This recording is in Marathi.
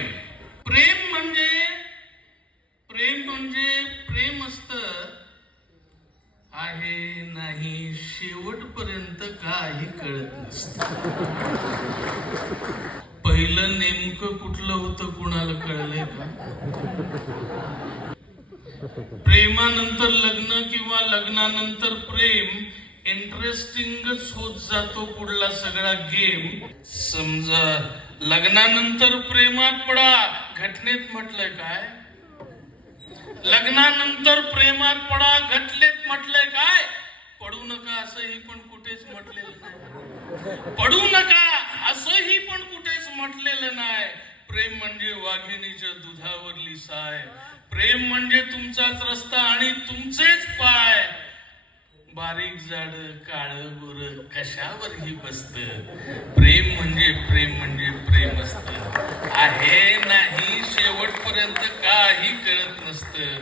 प्रेम. प्रेम म्हणजे प्रेम असतं. आहे नाही शेवटपर्यंत काही कळत नसतं. पहिलं नेमकं कुठलं होतं कुणाला कळलंय का? प्रेमानंतर लग्न किंवा लग्नानंतर प्रेम इंटरेस्टिंगच होत जातो पुढला सगळा गेम. समजा लग्नानंतर प्रेमात पडा, घटनेत म्हटलंय काय? लग्नानंतर प्रेमात पडा, घटनेत म्हटलंय काय? पडू नका असंही पण कुठेच म्हटलेलं नाही. पडू नका असंही पण कुठेच म्हटलेलं नाही. प्रेम म्हणजे वाघिणीच्या दुधावरली साय. प्रेम म्हणजे तुमचाच रस्ता आणि तुमचेच पाय. बारीक जाड काळ गोर कशावरही बसत. प्रेम म्हणजे प्रेम असत. आहे नाही शेवटपर्यंत काही कळत नसतं.